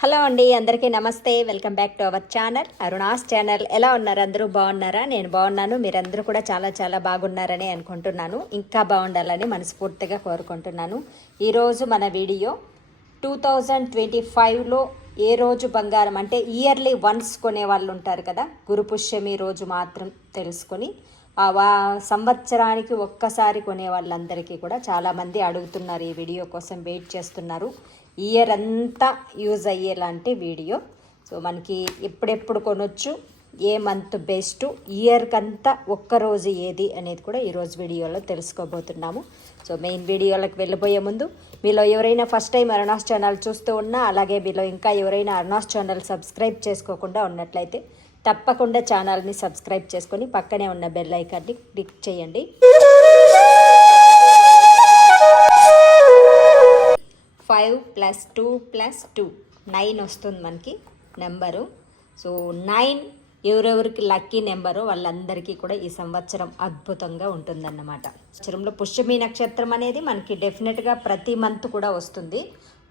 Hello అండి అందరికీ నమస్తే. Welcome back to our channel Aruna's channel ఎలా ఉన్నారు? అందరూ బాగున్నారా? నేను బాగున్నాను. మీరందరూ కూడా చాలా చాలా బాగున్నారని అనుకుంటున్నాను. ఇంకా బాగుండాలని మనస్ఫూర్తిగా కోరుకుంటున్నాను. ఈరోజు మన వీడియో టూ థౌజండ్ ట్వంటీ ఫైవ్లో ఏ రోజు బంగారం అంటే ఇయర్లీ వన్స్ కొనే వాళ్ళు ఉంటారు కదా? గురు పుష్యమి రోజు మాత్రం తెలుసుకొని ఆ వా సంవత్సరానికి ఒక్కసారి కొనే వాళ్ళందరికీ కూడా చాలామంది అడుగుతున్నారు ఈ వీడియో కోసం వెయిట్ చేస్తున్నారు. ఇయర్ అంతా యూజ్ అయ్యేలాంటి వీడియో సో మనకి ఎప్పుడెప్పుడు కొనొచ్చు ఏ మంత్ బెస్ట్ ఇయర్కంతా ఒక్కరోజు ఏది అనేది కూడా ఈరోజు వీడియోలో తెలుసుకోబోతున్నాము. సో మెయిన్ వీడియోలకు వెళ్ళిపోయే ముందు మీలో ఎవరైనా ఫస్ట్ టైం అరుణాస్ ఛానల్ చూస్తూ ఉన్నా అలాగే మీలో ఇంకా ఎవరైనా అరుణాస్ ఛానల్ సబ్స్క్రైబ్ చేసుకోకుండా ఉన్నట్లయితే తప్పకుండా ఛానల్ని సబ్స్క్రైబ్ చేసుకొని పక్కనే ఉన్న బెల్ ఐకాన్ని క్లిక్ చేయండి. Five plus two plus two. Nine వస్తుంది మనకి నెంబరు. సో నైన్ ఎవరెవరికి లక్కీ నెంబరు వాళ్ళందరికీ కూడా ఈ సంవత్సరం అద్భుతంగా ఉంటుందన్నమాట. సంవత్సరంలో పుష్యమి నక్షత్రం అనేది మనకి డెఫినెట్గా ప్రతి మంత్ కూడా వస్తుంది.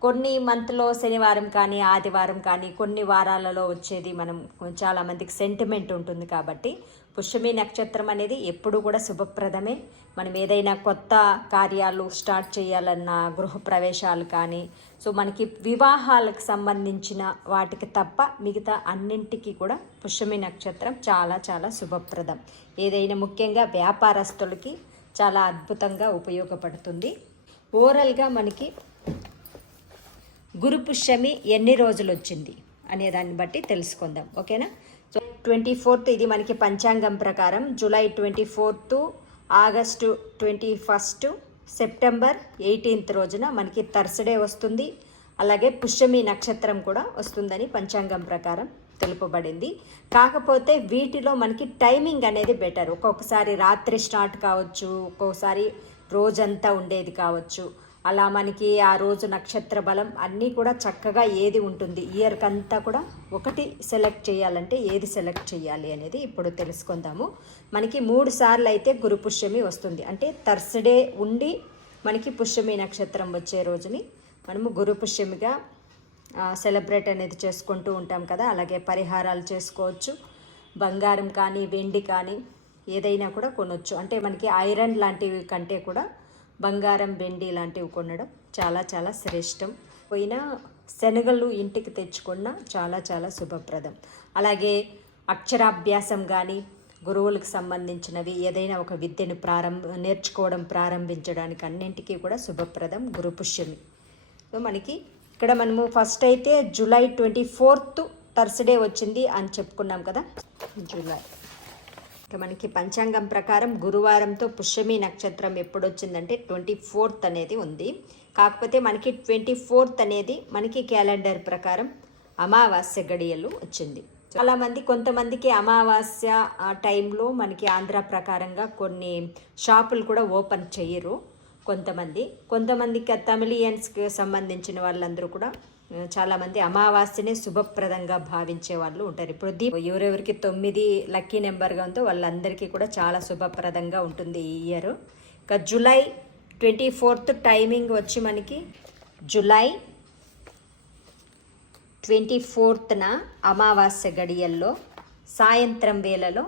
కొన్ని మంత్లో శనివారం కానీ ఆదివారం కానీ కొన్ని వారాలలో వచ్చేది మనం చాలామందికి సెంటిమెంట్ ఉంటుంది కాబట్టి పుష్యమి నక్షత్రం అనేది ఎప్పుడు కూడా శుభప్రదమే. మనం ఏదైనా కొత్త కార్యాలు స్టార్ట్ చేయాలన్నా గృహప్రవేశాలు కానీ సో మనకి వివాహాలకు సంబంధించిన వాటికి తప్ప మిగతా అన్నింటికి కూడా పుష్యమి నక్షత్రం చాలా చాలా శుభప్రదం. ఏదైనా ముఖ్యంగా వ్యాపారస్తులకి చాలా అద్భుతంగా ఉపయోగపడుతుంది. ఓవరాల్గా మనకి గురు పుష్యమి ఎన్ని రోజులు వచ్చింది అనే దాన్ని బట్టి తెలుసుకుందాం. ఓకేనా? సో ట్వంటీ ఫోర్త్ ఇది మనకి పంచాంగం ప్రకారం. July twenty fourth August twenty first September eighteenth రోజున మనకి థర్స్డే వస్తుంది. అలాగే పుష్యమి నక్షత్రం కూడా వస్తుందని పంచాంగం ప్రకారం తెలుపబడింది. కాకపోతే వీటిలో మనకి టైమింగ్ అనేది బెటర్ ఒక్కొక్కసారి రాత్రి స్టార్ట్ కావచ్చు ఒక్కొక్కసారి రోజంతా ఉండేది కావచ్చు. అలా మనకి ఆ రోజు నక్షత్ర బలం అన్నీ కూడా చక్కగా ఏది ఉంటుంది? ఇయర్కి అంతా కూడా ఒకటి సెలెక్ట్ చేయాలంటే ఏది సెలెక్ట్ చేయాలి అనేది ఇప్పుడు తెలుసుకుందాము. మనకి మూడు సార్లు అయితే గురు పుష్యమి వస్తుంది. అంటే థర్స్డే ఉండి మనకి పుష్యమి నక్షత్రం వచ్చే రోజుని మనము గురు పుష్యమిగా సెలబ్రేట్ అనేది చేసుకుంటూ ఉంటాం కదా. అలాగే పరిహారాలు చేసుకోవచ్చు. బంగారం కానీ వెండి కానీ ఏదైనా కూడా కొనవచ్చు అంటే మనకి ఐరన్ లాంటివి కంటే కూడా బంగారం వెండి లాంటివి కొనడం చాలా చాలా శ్రేష్టం. పోయినా శనగలు ఇంటికి తెచ్చుకున్న చాలా చాలా శుభప్రదం. అలాగే అక్షరాభ్యాసం కానీ గురువులకు సంబంధించినవి ఏదైనా ఒక విద్యను ప్రారంభ నేర్చుకోవడం ప్రారంభించడానికి అన్నింటికీ కూడా శుభప్రదం గురుపుష్యమి సో మనకి ఇక్కడ మనము ఫస్ట్ అయితే జూలై ట్వంటీ ఫోర్త్ థర్స్డే వచ్చింది అని చెప్పుకున్నాం కదా? జూలై. మనకి పంచాంగం ప్రకారం గురువారంతో పుష్యమి నక్షత్రం ఎప్పుడు వచ్చిందంటే ట్వంటీ ఫోర్త్ అనేది ఉంది. కాకపోతే మనకి ట్వంటీ ఫోర్త్ అనేది మనకి క్యాలెండర్ ప్రకారం అమావాస్య గడియలు వచ్చింది. చాలామంది కొంతమందికి అమావాస్య ఆ టైంలో మనకి ఆంధ్ర ప్రకారంగా కొన్ని షాపులు కూడా ఓపెన్ చేయరు కొంతమంది. కొంతమందికి తమిళియన్స్కి సంబంధించిన వాళ్ళందరూ కూడా చాలామంది అమావాస్యనే శుభప్రదంగా భావించే వాళ్ళు ఉంటారు. ఇప్పుడు దీప్ ఎవరెవరికి తొమ్మిది లక్కీ నెంబర్గా ఉందో వాళ్ళందరికీ కూడా చాలా శుభప్రదంగా ఉంటుంది ఈ ఇయర్. ఇంకా జూలై ట్వంటీ ఫోర్త్ టైమింగ్ వచ్చి మనకి జూలై ట్వంటీ ఫోర్త్న అమావాస్య గడియల్లో సాయంత్రం వేళలో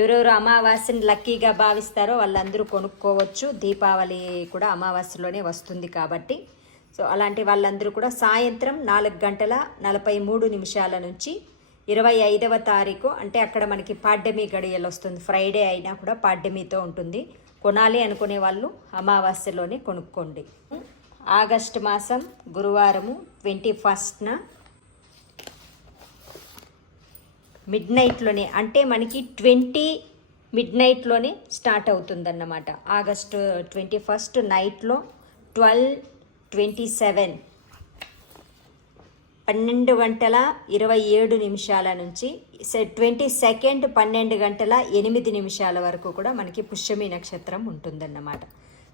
ఎవరెవరు అమావాస్యని లక్కీగా భావిస్తారో వాళ్ళందరూ కొనుక్కోవచ్చు. దీపావళి కూడా అమావాస్యలోనే వస్తుంది కాబట్టి సో అలాంటి వాళ్ళందరూ కూడా సాయంత్రం నాలుగు గంటల నలభై మూడు నిమిషాల నుంచి ఇరవై ఐదవ తారీఖు అంటే అక్కడ మనకి పాడ్యమి గడియలు వస్తుంది. ఫ్రైడే అయినా కూడా పాడ్యమితో ఉంటుంది. కొనాలి అనుకునే వాళ్ళు అమావాస్యలోనే కొనుక్కోండి. ఆగస్టు మాసం గురువారము ట్వంటీ ఫస్ట్న మిడ్ నైట్లోనే అంటే మనకి ట్వంటీ మిడ్ నైట్లోనే స్టార్ట్ అవుతుందన్నమాట. ఆగస్టు ట్వంటీ ఫస్ట్ నైట్లో ట్వెల్వ్ ట్వంటీ సెవెన్. పన్నెండు గంటల ఇరవై ఏడు నిమిషాల నుంచి ట్వంటీ సెకండ్ పన్నెండు గంటల ఎనిమిది నిమిషాల వరకు కూడా మనకి పుష్యమి నక్షత్రం ఉంటుందన్నమాట.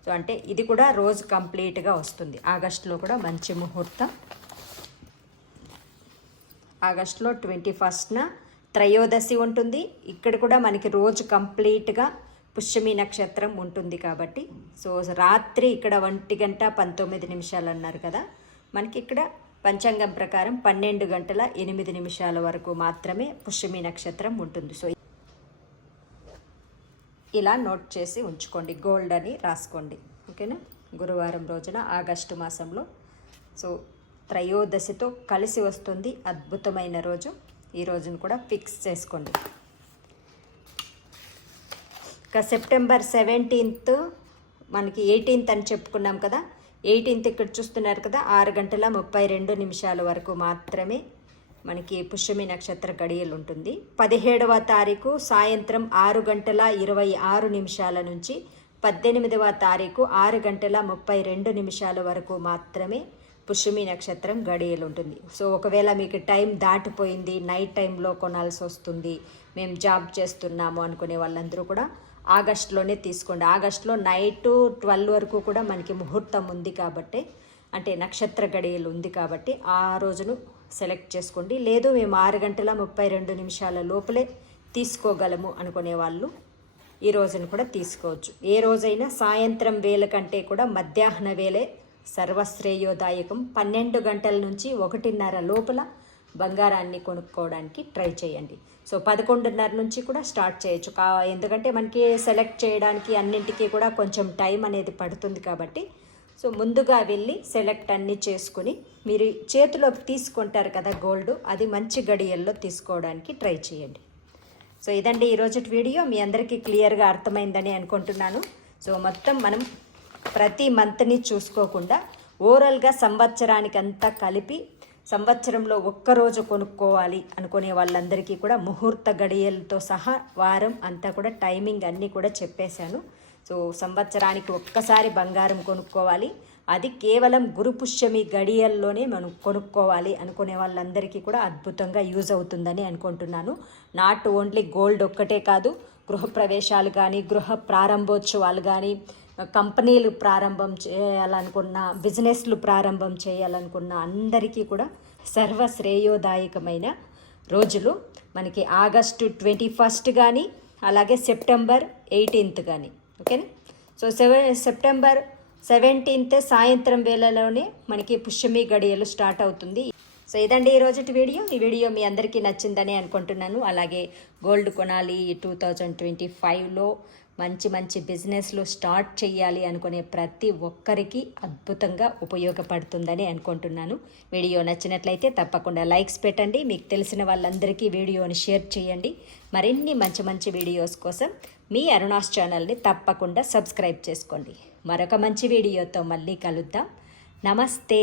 సో అంటే ఇది కూడా రోజు కంప్లీట్గా వస్తుంది. ఆగస్టులో కూడా మంచి ముహూర్తం. ఆగస్టులో ట్వంటీ ఫస్ట్న త్రయోదశి ఉంటుంది. ఇక్కడ కూడా మనకి రోజు కంప్లీట్గా పుష్యమి నక్షత్రం ఉంటుంది కాబట్టి. సో రాత్రి ఇక్కడ ఒంటి గంట పంతొమ్మిది నిమిషాలు అన్నారు కదా. మనకి ఇక్కడ పంచాంగం ప్రకారం పన్నెండు గంటల ఎనిమిది నిమిషాల వరకు మాత్రమే పుష్యమి నక్షత్రం ఉంటుంది. సో ఇలా నోట్ చేసి ఉంచుకోండి. గోల్డ్ అని రాసుకోండి. ఓకేనా? గురువారం రోజున ఆగస్టు మాసంలో. సో త్రయోదశితో కలిసి వస్తుంది. అద్భుతమైన రోజు. ఈ రోజును కూడా ఫిక్స్ చేసుకోండి. ఇక సెప్టెంబర్ సెవెంటీన్త్ మనకి ఎయిటీన్త్ అని చెప్పుకున్నాం కదా. ఎయిటీన్త్ ఇక్కడ చూస్తున్నారు కదా ఆరు గంటల ముప్పై రెండు నిమిషాల వరకు మాత్రమే మనకి పుష్యమి నక్షత్ర గడియలు ఉంటుంది. పదిహేడవ తారీఖు సాయంత్రం ఆరు గంటల ఇరవై ఆరు నిమిషాల నుంచి పద్దెనిమిదవ తారీఖు ఆరు గంటల ముప్పై రెండు నిమిషాల వరకు మాత్రమే పుష్యమి నక్షత్రం గడియలు ఉంటుంది. సో ఒకవేళ మీకు టైం దాటిపోయింది నైట్ టైంలో కొనాల్సి వస్తుంది మేము జాబ్ చేస్తున్నాము అనుకునే వాళ్ళందరూ కూడా ఆగస్టులోనే తీసుకోండి. ఆగస్టులో నైట్ ట్వెల్వ్ వరకు కూడా మనకి ముహూర్తం ఉంది కాబట్టి అంటే నక్షత్ర గడియలు ఉంది కాబట్టి ఆ రోజును సెలెక్ట్ చేసుకోండి. లేదు మేము ఆరు గంటల ముప్పై రెండు నిమిషాల లోపలే తీసుకోగలము అనుకునే వాళ్ళు ఈ రోజును కూడా తీసుకోవచ్చు. ఏ రోజైనా సాయంత్రం వేల కంటే కూడా మధ్యాహ్న వేలే సర్వశ్రేయోదాయకం. పన్నెండు గంటల నుంచి ఒకటిన్నర లోపల బంగారాన్ని కొనుక్కోవడానికి ట్రై చేయండి. సో పదకొండున్నర నుంచి కూడా స్టార్ట్ చేయొచ్చు. కా ఎందుకంటే మనకి సెలెక్ట్ చేయడానికి అన్నింటికీ కూడా కొంచెం టైం అనేది పడుతుంది కాబట్టి. సో ముందుగా వెళ్ళి సెలెక్ట్ అన్నీ చేసుకుని మీరు చేతిలోకి తీసుకుంటారు కదా గోల్డ్ అది మంచి గడియల్లో తీసుకోవడానికి ట్రై చేయండి. సో ఇదండి ఈరోజు వీడియో. మీ అందరికీ క్లియర్గా అర్థమైందని అనుకుంటున్నాను. సో మొత్తం మనం ప్రతి మంత్ని చూసుకోకుండా ఓవరాల్గా సంవత్సరానికి అంతా కలిపి సంవత్సరంలో ఒక్కరోజు కొనుక్కోవాలి అనుకునే వాళ్ళందరికీ కూడా ముహూర్త గడియలతో సహా వారం అంతా కూడా టైమింగ్ అన్నీ కూడా చెప్పేశాను. సో సంవత్సరానికి ఒక్కసారి బంగారం కొనుక్కోవాలి. అది కేవలం గురుపుష్యమి గడియల్లోనే మనం కొనుక్కోవాలి అనుకునే వాళ్ళందరికీ కూడా అద్భుతంగా యూజ్ అవుతుందని అనుకుంటున్నాను. నాట్ ఓన్లీ గోల్డ్ ఒక్కటే కాదు గృహప్రవేశాలు కానీ గృహ ప్రారంభోత్సవాలు కానీ కంపెనీలు ప్రారంభం చేయాలనుకున్న బిజినెస్లు ప్రారంభం చేయాలనుకున్న అందరికీ కూడా సర్వశ్రేయోదాయకమైన రోజులు. మనకి ఆగస్టు ట్వంటీ ఫస్ట్ కానీ అలాగే సెప్టెంబర్ ఎయిటీన్త్ కానీ ఓకేనా సో సెవెన్ సెప్టెంబర్ సెవెంటీన్త్ సాయంత్రం వేళలోనే మనకి పుష్యమి గడియలు స్టార్ట్ అవుతుంది. సో ఇదండి ఈ రోజుటి వీడియో. ఈ వీడియో మీ అందరికీ నచ్చిందని అనుకుంటున్నాను. అలాగే గోల్డ్ కొనాలి టూ థౌజండ్ ట్వంటీ ఫైవ్లో మంచి మంచి బిజినెస్లు స్టార్ట్ చేయాలి అనుకునే ప్రతి ఒక్కరికి అద్భుతంగా ఉపయోగపడుతుందని అనుకుంటున్నాను. వీడియో నచ్చినట్లయితే తప్పకుండా లైక్స్ పెట్టండి. మీకు తెలిసిన వాళ్ళందరికీ వీడియోని షేర్ చేయండి. మరిన్ని మంచి మంచి వీడియోస్ కోసం మీ అరుణాస్ ఛానల్ని తప్పకుండా సబ్స్క్రైబ్ చేసుకోండి. మరొక మంచి వీడియోతో మళ్ళీ కలుద్దాం. నమస్తే.